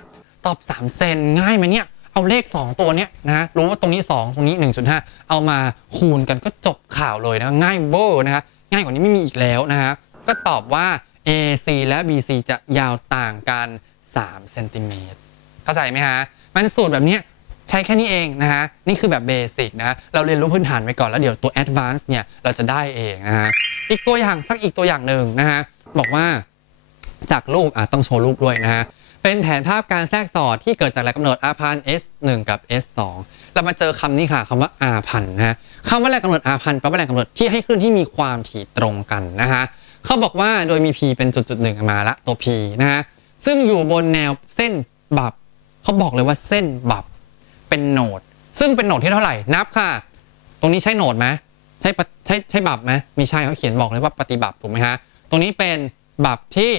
ตอบ3เซนง่ายไหมเนี่ยเอาเลข2ตัวเนี้ยนะรู้ว่าตรงนี้2ตรงนี้ 1.5 เอามาคูณกันก็จบข่าวเลยนะง่ายเวอร์นะฮะง่ายกว่านี้ไม่มีอีกแล้วนะฮะก็ตอบว่า AC และ BC จะยาวต่างกัน3เซนติเมตรเข้าใจไหมฮะมันสูตรแบบนี้ใช้แค่นี้เองนะฮะนี่คือแบบเบสิกนะเราเรียนรู้พื้นฐานไว้ก่อนแล้วเดี๋ยวตัว Advanced เนี่ยเราจะได้เองนะฮะอีกตัวอย่างอีกตัวอย่างหนึ่งนะฮะบอกว่าจากรูปต้องโชว์รูปด้วยนะฮะเป็นแผนภาพการแทรกสอดที่เกิดจากแรงกำเนิด r พัน s1 กับ s2 เรามาเจอคำนี้ค่ะคำว่า r พันนะฮะคำว่าแรงกำเนิด r พันแปลว่าแรงกำเนิดที่ให้คลื่นที่มีความถี่ตรงกันนะฮะ เขาบอกว่าโดยมี p เป็นจุดๆหนึ่งมาละตัว p นะฮะซึ่งอยู่บนแนวเส้นบับเขาบอกเลยว่าเส้นบับเป็นโหนดซึ่งเป็นโหนดที่เท่าไหร่นับค่ะตรงนี้ใช่โหนดไหมใช่บับไหมไม่ใช่เขาเขียนบอกเลยว่าปฏิบัติถูกไหมฮะตรงนี้เป็นบับที่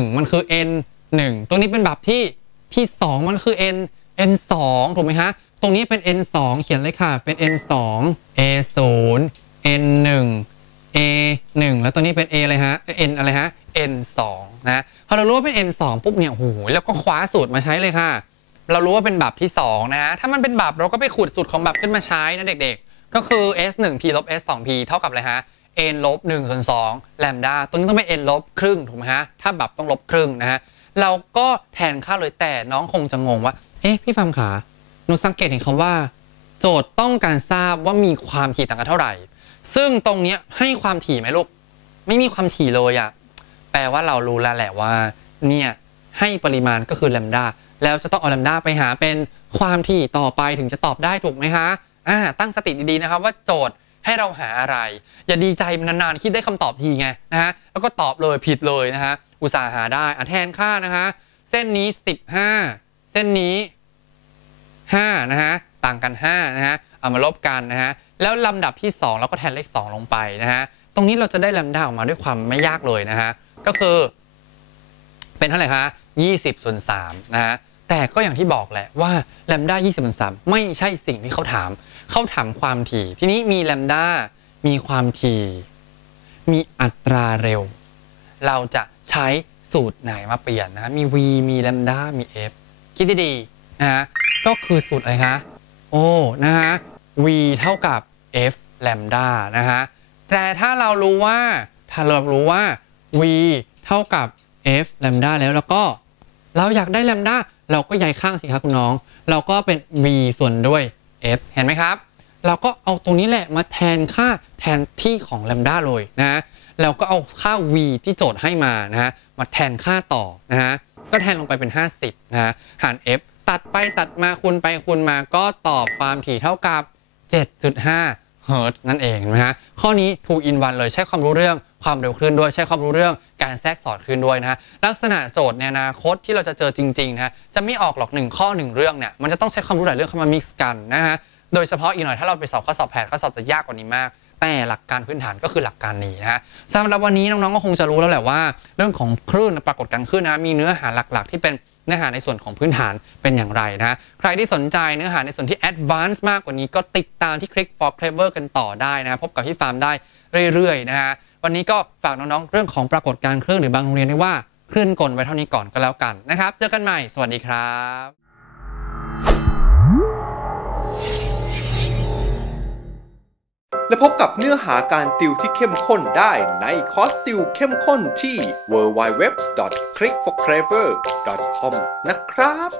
1มันคือ n 1ตรงนี้เป็นบับที่2มันคือ n 2ถูกไหมฮะตรงนี้เป็น n 2เขียนเลยค่ะเป็น n 2 a 0 n 1 a 1แล้วตัวนี้เป็น a อะไรฮะ n อะไรฮะ n 2นะพอเรารู้ว่าเป็น n 2ปุ๊บเนี่ยโอ้โหแล้วก็คว้าสูตรมาใช้เลยค่ะเรารู้ว่าเป็นบับที่2นะฮะถ้ามันเป็นบับเราก็ไปขุดสูตรของบับขึ้นมาใช้นะเด็กๆก็คือ s 1 p ลบ s 2 p เท่ากับอะไรฮะ n ลบ1ส่วน2แลมด้าตัวนี้ต้องเป็น n ลบครึ่งถูกไหมฮะถ้าบับต้องลบครึ่งนะฮะเราก็แทนค่าเลยแต่น้องคงจะงงว่าเอ๊ะพี่ฟาร์มขาหนูสังเกตเห็นคำว่าโจทย์ต้องการทราบว่ามีความถี่ต่างกันเท่าไหร่ซึ่งตรงนี้ให้ความถี่ไหมลูกไม่มีความถี่เลยอะแปลว่าเรารู้แล้วแหละว่าเนี่ยให้ปริมาณก็คือแลมด้าแล้วจะต้องเอาแลมด้าไปหาเป็นความถี่ต่อไปถึงจะตอบได้ถูกไหมคะตั้งสติดีๆนะครับว่าโจทย์ให้เราหาอะไรอย่าดีใจนานๆคิดได้คำตอบทีไงนะฮะแล้วก็ตอบเลยผิดเลยนะฮะอุตส่าห์หาได้แทนค่านะคะเส้นนี้15เส้นนี้5นะฮะต่างกัน5นะฮะเอามาลบกันนะฮะแล้วลำดับที่2เราก็แทนเลข2ลงไปนะฮะตรงนี้เราจะได้แลมด้าออกมาด้วยความไม่ยากเลยนะฮะก็คือเป็นเท่าไหร่คะ20ส่วน3นะฮะแต่ก็อย่างที่บอกแหละว่าแลมด้า20ส่วน3ไม่ใช่สิ่งที่เขาถามความถี่ทีนี้มีแลมด้ามีความถี่มีอัตราเร็วเราจะใช้สูตรไหนมาเปลี่ยนนะมี v มีแลมด้ามี f คิดดีๆนะฮะก็คือสูตรอะไรคะนะฮะ v เท่ากับ f แลมด้านะฮะแต่ถ้าเรารู้ว่าv เท่ากับ f แลมด้าแล้วก็เราอยากได้แลมด้าเราก็ย้ายข้างสิครับคุณน้องเราก็เป็น v ส่วนด้วย f เห็นไหมครับเราก็เอาตรงนี้แหละมาแทนที่ของแลมด้าเลยนะเราก็เอาค่า v ที่โจทย์ให้มานะฮะมาแทนค่าต่อนะฮะก็แทนลงไปเป็น50นะฮะหาร f ตัดไปตัดมาคูณไปคูณมาก็ตอบความถี่เท่ากับ 7.5 เฮิร์ตซ์นั่นเองนะฮะข้อนี้ 2 in 1 เลยใช้ความรู้เรื่องความเร็วคลื่นด้วยใช้ความรู้เรื่องการแทรกสอดคลื่นด้วยนะฮะลักษณะโจทย์ในอนาคตที่เราจะเจอจริงๆนะฮะจะไม่ออกหรอก1ข้อ1เรื่องเนี่ยมันจะต้องใช้ความรู้หลายเรื่องเข้ามา mix กันนะฮะโดยเฉพาะอีกหน่อยถ้าเราไปสอบข้อสอบแผนข้อสอบจะยากกว่านี้มากแต่หลักการพื้นฐานก็คือหลักการนี้นะฮะสำหรับวันนี้น้องๆก็คงจะรู้แล้วแหละว่าเรื่องของคลื่นปรากฏการณ์คลื่นนะมีเนื้อหาหลักๆที่เป็นเนื้อหาในส่วนของพื้นฐานเป็นอย่างไรนะใครที่สนใจเนื้อหาในส่วนที่ advanced มากกว่านี้ก็ติดตามที่ Click for Clever กันต่อได้นะพบกับพี่ฟาร์มได้เรื่อยๆนะฮะวันนี้ก็ฝากน้องๆเรื่องของปรากฏการณ์คลื่นหรือบางโรงเรียนได้ว่าคลื่นกลไว้เท่านี้ก่อนก็แล้วกันนะครับเจอกันใหม่สวัสดีครับและพบกับเนื้อหาการติวที่เข้มข้นได้ในคอร์สติวเข้มข้นที่ www.clickforclever.com นะครับ